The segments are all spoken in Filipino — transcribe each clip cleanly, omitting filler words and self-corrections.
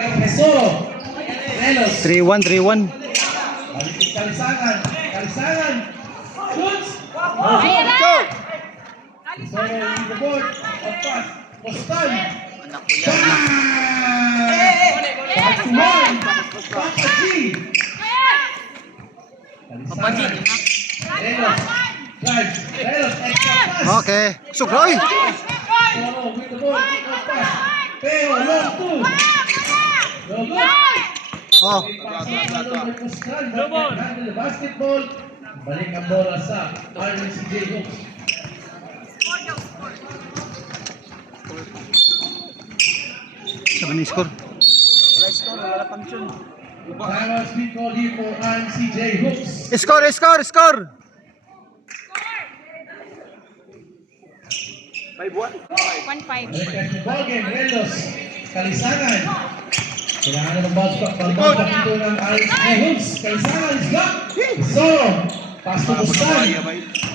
Tesoro. 3-1, 3-1. Kalisangan. Kalisangan. Shoots. Ayan na! Tesoro in the board. Pass. Postan. Papa G. Papa G, yun na. Relos. Drive. Relos. Extra pass. Okay. Sugroy! Tesoro with the board. Pass. Pero long two. No good. Oh. Handle the basketball. Balik ang bola sa RNCJ Hoops. Sabi ni score. Timeouts be called here for RNCJ Hoops. Score, score, score! 1-5. Balik ang ball game. Relos. Kalisangan. Kailangan na ng bounce back dito ng RNCJ Hoops. Kalisangan is got. Tesoro. Pass to Bustan.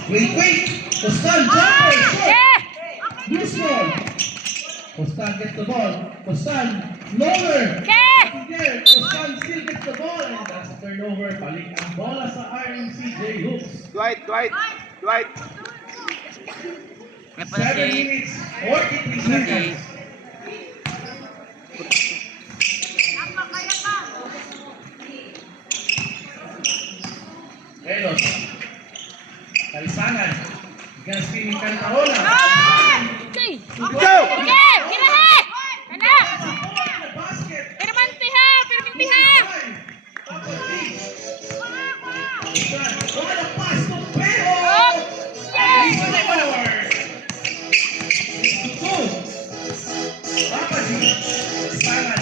Wait. Bustan. Jumper. Loose ball. Bustan gets the ball. Bustan. Lower. Bustan still gets the ball. And that's a turnover. Balik ang bola sa RNCJ Hoops. Dwight. 7 minutes, 43 seconds. Relos. Kalisangan. Bigyan spin ni Cantarola. Go! Kinahe! Kana! Basket. Pirmantiha! Pirmintiha! What a pass to Pero! Papa G. Kalisangan.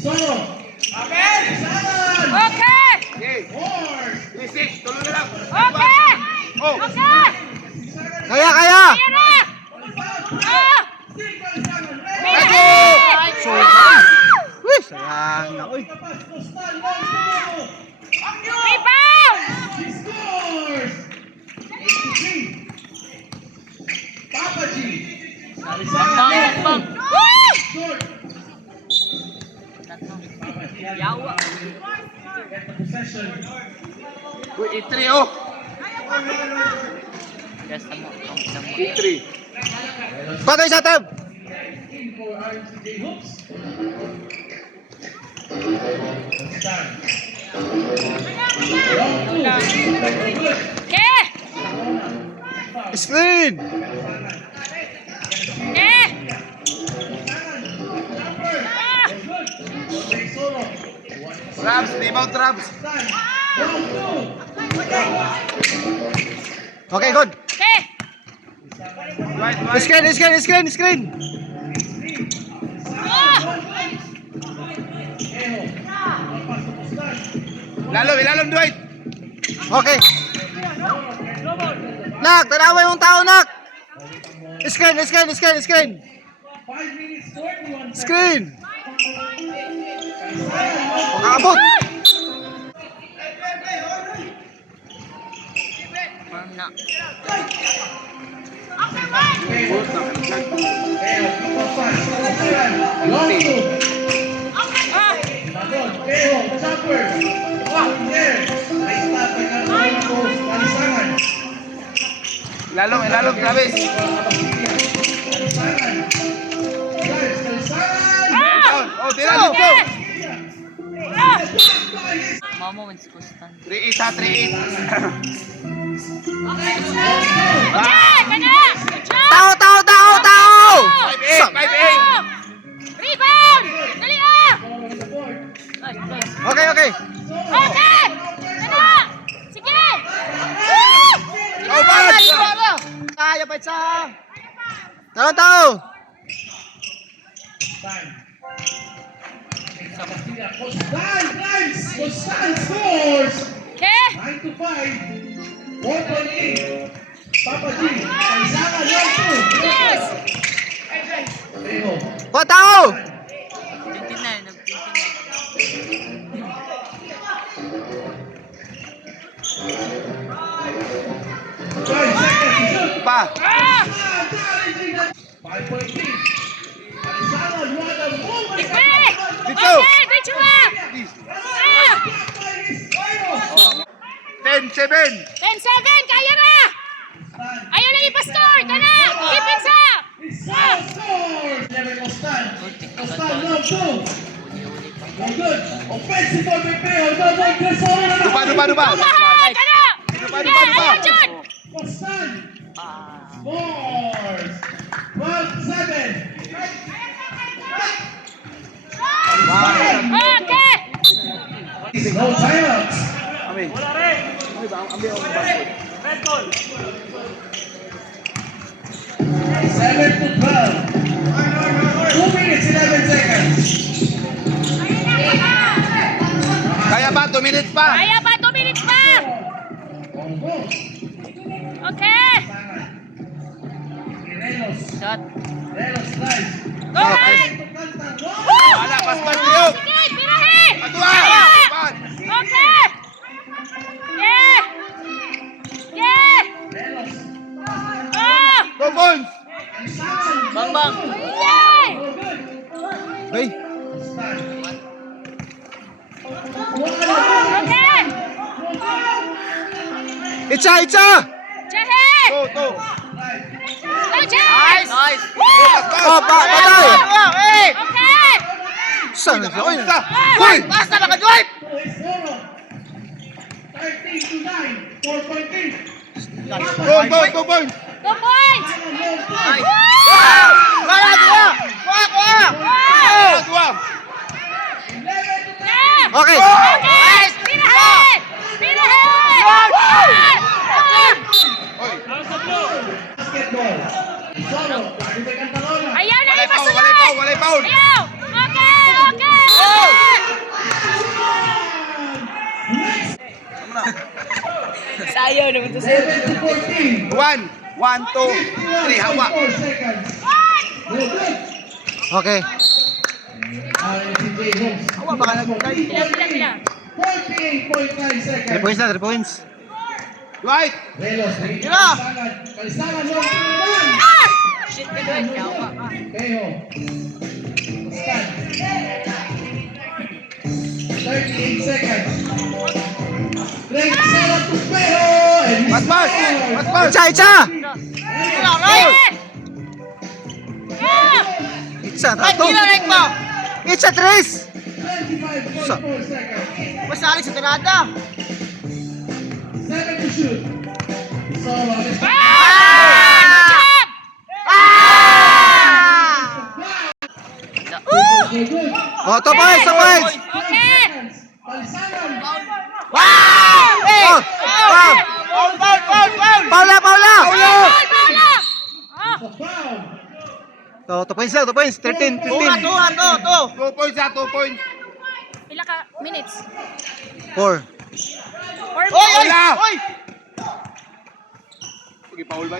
Solo. Kalisangan. Okay! Four. 3-6, tuloy na lang. Okay! Oh. Okay! Kaya! Ayan na! Still Kalisangan. Let's go! Uy, sayang na. Uy. Rebound! He scores! 83. Papa G. Bang! Short. Papa G has Yawa. get the possession. Uy, 8-3, oh. Yes, tamo. 8-3. Patay sa tab! In for RNCJ Hoops. Stand. Long two. Good. Okay! Screen! Okay! Jumper. Good. Tesoro. Traps, rebound traps. Stand. Long two. Okay, good. Okay! Dwight. Screen! Ilalom, Dwight. Okay. Nak, tanawa yung tao, Nak! Screen! 5 minutes, 41 seconds. Screen! Pakabot! Farm na. Long two. Ah! Bagol. Pero, jumper. There. May stop by Carolina po. Kalisangan. Ilalom, Travis. Kalisangan. Drives. Kalisangan. Oh, tira dito. Mama wins kustan. 3-8 ha, 3-8. Okay! Kana! Tao! 5-8. Rebound! Dali ah! Ball on the board. Okay. Okay! Kana! Sige! Oh, bad! Kaya pa isa! Tao! Time. Postan drives. Postan scores. Okay! 9-5. 4.8. Papa G. Kalisangan. Long two. Yes! Pero. Tao! 29. Pa. 5.3. Kalisangan. What a moment. Quick! 10-7. 10-7, kaya na! Ayaw na ipascore! Kana! Ipinsa! Rizal scores! Never Costan. Costan, no, two. No good. Offensive for Pipeo. No good. Cresoro na Duba. Tumahan! Kana! Duba. Yeah, ayaw dyan! Costan. Scores. 12-7. Okay! No timeouts. Amin. 7-12. 2 minutes, 11 seconds. Kaya ba? 2 minutes pa. Kaya pa, 2 minutes pa! Almost. Okay! Relos. Shot. Relos slice. Go right! Wala, pas-pas niyo. Sige, pirahin! Atua. Kaya! Pan. Okay! Yeah! Yeah! Relos. Oh! 2 points. Bang. Yay! No good. Hey. Costan. Okay! Itcha! Jahe! Go. Go, Jay! Nice. Woo! Oh, patay! Okay! Saan na siya? Uy! Isa. Uy! Basta naka-drive. 13-9. 4-point lead. Go. 2 points. 2 points! Woo! Kaya, Atua. Kuha. Atua. 11-10. Yeah! Okay! Okay! Pirahin! Pirahin! Oy. Basketball. Solo. Ibig ang talon. Ayaw na Walay foul. ipasunod! Walay foul. Ayaw! Okay! Sayo naman to 7-14. 1, 2, 3. Hawa. 4 seconds. No good. Okay. CJ Holmes. Hawa, baka nagkay. Pila. 48.9 seconds. 3 points na, 3 points. Dwight. Relos. Tira. Kalisangan. No good. Ah! Shit ka doon. Yawa ka. Pejo. Stand. 38 seconds. Greg Sala to Pejo. And he Pas. scores. Itcha! Yeah! Itcha, tato! Itcha, Tris! 25.4 seconds. Masali sa Canada! 7 to shoot. So, let's go. Good, good. Oh, 2 points, 2 points! Okay! Kalisangan. Oh! Paula! Bola! The foul. So, 2 points lang, 2 points. 13, 15. 2 points. 2 points. Pila ka minutes? 4. 4 Wala. minutes. Sige, foul ba?